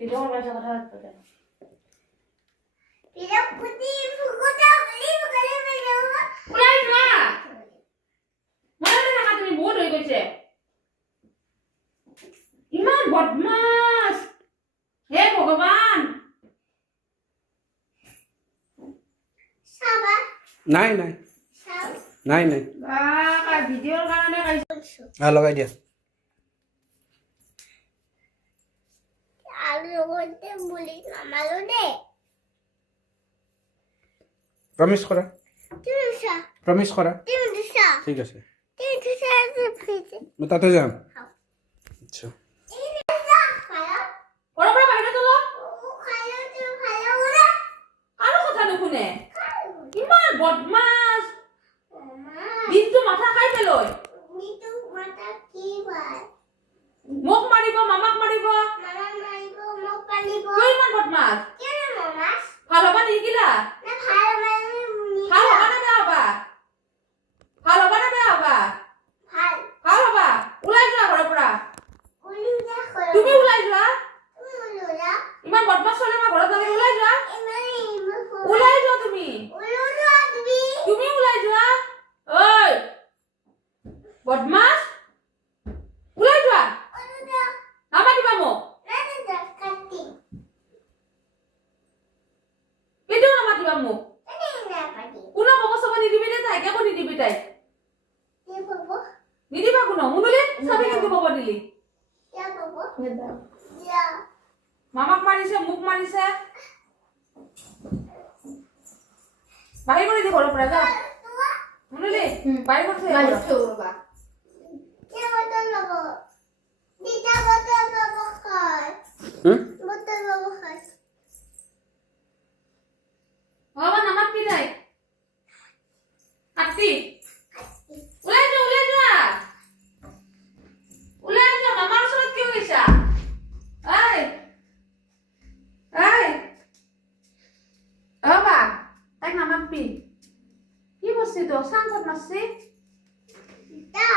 video' কৰিব কথা পাতিব ভিডিঅ' পুতি ফুকটা গলি গলি ওলাই যোৱা মনে থাকা তুমি বহুত হৈ গৈছে ইমান বদমাছ হে ভগৱান সাবা নাই নাই সাব নাই নাই কা ভিডিঅ'ৰ কাৰণে কাইছো লগাই দিয়া আলু লগতে বুলি নামালো দে প্ৰমিস কৰা তুসা প্ৰমিস কৰা তুসা ঠিক আছে তুসা ফিতে মই তাতে যাম আচ্ছা ঘৰৰ পৰা বাহিৰত ওলা খালো ওৰা আৰু কথা নুশুনে ইমান বদমাছ দিনটো মাথা খাই পেলয় নিতু মাতা কি ভাই মোক মাৰিব মামাক মাৰিব মামা মাইবো মোক পালিব কিয় ইমান বদমাছ কেন মামাস ভাল হ'বা নিশিকিলা না ভাল মানে ভাল হ'বা নে বেয়া হ'বা ভাল হ'বা নে বেয়া হ'বা ভাল ভাল হ'বা ওলাই যোৱা ঘৰৰ পৰা উলি যা খৰ তুমি ওলাই যোৱা উলুলা ইমান বদমাছ ছোৱালী আমাৰ ঘৰত নালাগে ওলাই যোৱা ইমানে ইমো ওলাই যোৱা তুমি উলুলা তুমি ওলাই যোৱা ঐ বদমাছ ওলাই যোৱা উলুলা নামাতিবা মোক ৰাজা কাটি কেতিয়াও নামাতিবা মোক এনে না পাটি কোনো খবৰ চবৰ নিদিবি দে তাইক একো নিদিবি তাইক এ বাবু নিদিবা কোনো মুনুলি চাবি কিন্তু ক'ব দিলি ইয়া বাবু ইয়া মামাক মাৰিছে মোক মাৰিছে বাহিৰ কৰি দি ঘৰৰ পৰা যা তুয়া মুনুলি বাহিৰ কৰি থৈ আহিবা ইয়া বতল বাবু দিটা বতল বাবু খায় বতল বাবু খায় বাবা নামাতবি তাই আত্তি ওলাই যোৱা ওলাই যোৱা মামাৰ ওচৰত কিয় গৈছা ঐ বাবা তাইক নামাতবি কি বস্তু তো চাংকত নাচছি তা